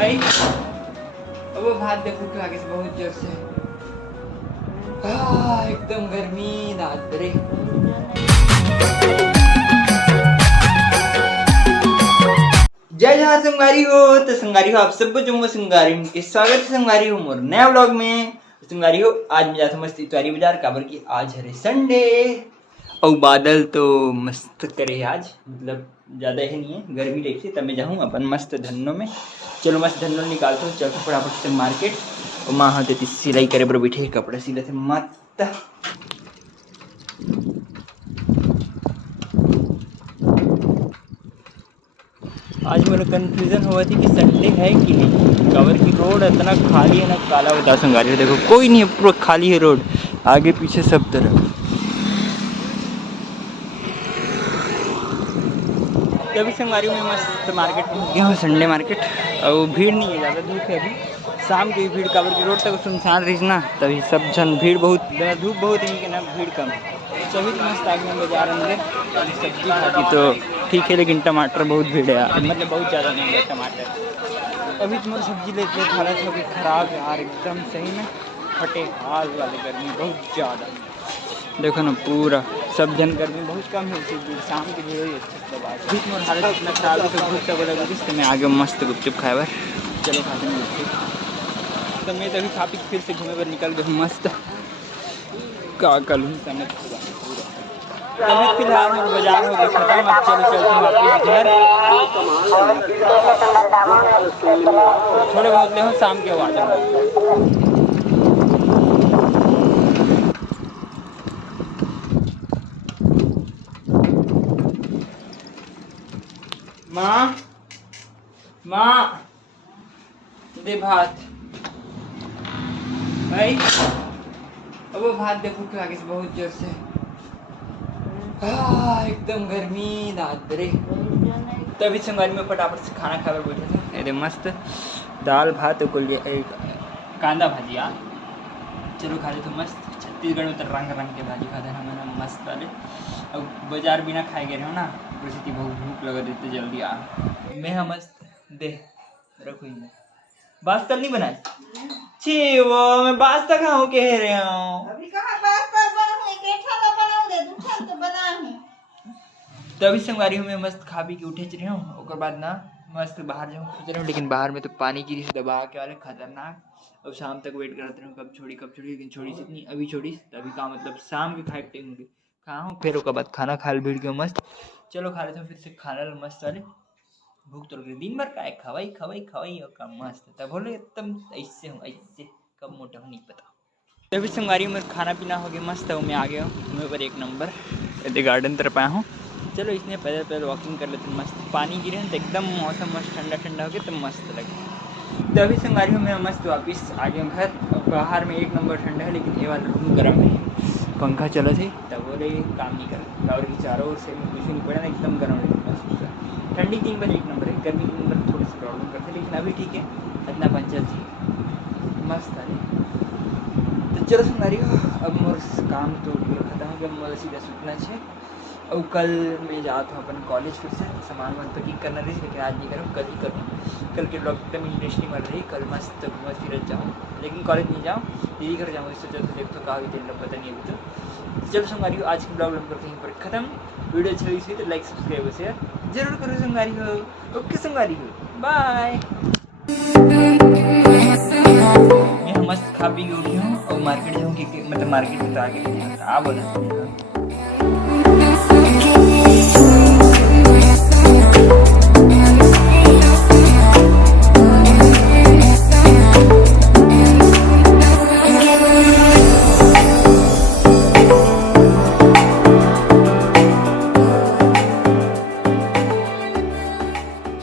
भाई अब वो भात देखो कि आगे से बहुत जोर से एकदम गर्मी दाद रे। जय जहाँ संगारी हो तो संगारी हो आप सबको जुम्मो संगारी के स्वागत है संगारी हो मोर नया व्लॉग में। संगारी हो आज मैं जाता मस्त इतवारी बाजार काबर की आज है संडे और बादल तो मस्त करे आज, मतलब ज़्यादा ही नहीं है गर्मी टाइप से। तब मैं जाऊँ अपन मस्त धन्नों में। चलो मस्त धन्नों निकालते हो, चलते फटाफट से मार्केट और माँ होते सिलाई करे बड़े बैठे कपड़े सिले थे मत। आज मेरा कंफ्यूजन हुआ थी कि संडे है कि नहीं। कवर की रोड इतना खाली है ना, काला बता संगारी देखो कोई नहीं है, पूरा खाली है रोड आगे पीछे सब तरफ। तभी संगारी में मस्त मार्केट में गया हूँ, संडे मार्केट। और भीड़ नहीं है ज़्यादा, धूप है अभी शाम की भीड़ काबर की रोड तक सुनसान रही ना, तभी सब जन भीड़ बहुत धूप बहुत है ना, भीड़ कम है। सभी मस्त आगे में बाजार अंदर सब्जी खाती तो ठीक है, लेकिन टमाटर बहुत भीड़ है यार, मतलब बहुत ज़्यादा नहीं है टमाटर। अभी तुम्हारी सब्जी लेते हैं हालत हो गई ख़राब यार, एकदम सही में फटे हाल वाले, गर्मी बहुत ज़्यादा। देखो ना पूरा सब जन गर्मी बहुत कम है, उसी भीड़ शाम की भीड़ हुई अच्छी। तुम्हारी हालत इतना ख़राब है तो भूख तक लगा जिससे मैं आगे मस्त गुपचुप खाए बार। चलो खाते हैं गुपचुप। तो मैं तभी खा पी फिर से घूमे पर निकल गए मस्त का कलूँ समझ पूरा। तभी फिलहाल मेरे बाजार हो गया खत्म, अब चलो चलते हैं वापस घर। थोड़े बहुत ले हो शाम के आ जाऊँगा। माँ माँ दे भात भाई। अब वो भात देखो कि आगे से बहुत जोर से एकदम गर्मी दाद रे। तभी संगारी में फटाफट से खाना खाकर बैठे थे, एकदम मस्त दाल भात कांदा भाजी यार। चलो खा ले तो मस्त, छत्तीसगढ़ में तो रंग रंग के भाजी खाते हैं मैंने मस्त वाले। अब बाजार बिना खाए गए हो ना, परिस्थिति बहुत भूख लगा देते जल्दी आ। मैं हम मस्त दे रखो ही बास्ता नहीं बनाए छी वो मैं बास्ता खाऊं कह रहे हूँ। अभी कहाँ बास्ता बनाऊं, एक ठंडा बनाऊं दे दूसरा तो बनाऊं। तभी संगवारी हूँ मैं मस्त खा पी के उठे चले हूँ, उसके बाद ना मस्त बाहर जाऊँ सोच रहा हूँ, लेकिन बाहर में तो पानी गिरी से दबा के वाले खतरनाक। अब शाम तक वेट करते रहूँ कब छोड़ी लेकिन छोड़ी से इतनी अभी छोड़ी तभी का मतलब शाम के खाए टाइम होगी खाऊँ, फिर उसके बाद खाना खा भीड़ के मस्त। चलो खा लेते हैं फिर से खाना मस्त वाले, भूख तो लग रही दिन भर का है खवाई और का मस्त। तब बोले एकदम ऐसे हूँ ऐसे कब मोटा हूँ नहीं पता। तभी संगवारी में खाना पीना हो गया मस्त हूँ, मैं आ गया हूँ मैं पर एक नंबर यदि गार्डन तरफ आया हूँ। चलो इसने पैदल वॉकिंग कर लेते मस्त, पानी गिरे तो एकदम मौसम मस्त ठंडा हो गया तो मस्त लगे। तभी संगवारी में मस्त वापस आ गया घर। बाहर में एक नंबर ठंडा है, लेकिन ये वाला रूम गर्म है, पंखा चला थे तब बोले काम नहीं कर और की चारों ओर से कुछ नहीं पड़ा ना, एकदम गर्म है मस्त। ठंडी 3 बजे एक नंबर है, गर्मी 3 नंबर थोड़ी सी प्रॉब्लम करते, लेकिन अभी ठीक है इतना पंचर थी मस्त है। तो चलो संगवारी अब मोर काम तो खत्म हो गया, मोर सीधा सूचना है। और कल मैं जाता हूँ अपन कॉलेज फिर से सामान पैकिंग करना रही, लेकिन आज नहीं करूँ कल ही करूँ। कल के ब्लॉग एकदम इंटरेस्टिंग वाली रही, कल मस्त घूम फिर जाऊँ, लेकिन कॉलेज नहीं जाऊँ दीदी घर जाऊँ। इससे चलते देखते कहा पता नहीं अभी तो। चलो संगवारी आज की ब्लॉग करते हैं पर खत्म। वीडियो अच्छी लगी तो लाइक सब्सक्राइब और शेयर जरूर करो संगवारी हो। ओके संगवारी हो बाय। मैं मस्त खा पी के उठी हूँ और मार्केट जाऊँ क्योंकि मतलब मार्केट में तो आगे आ बोला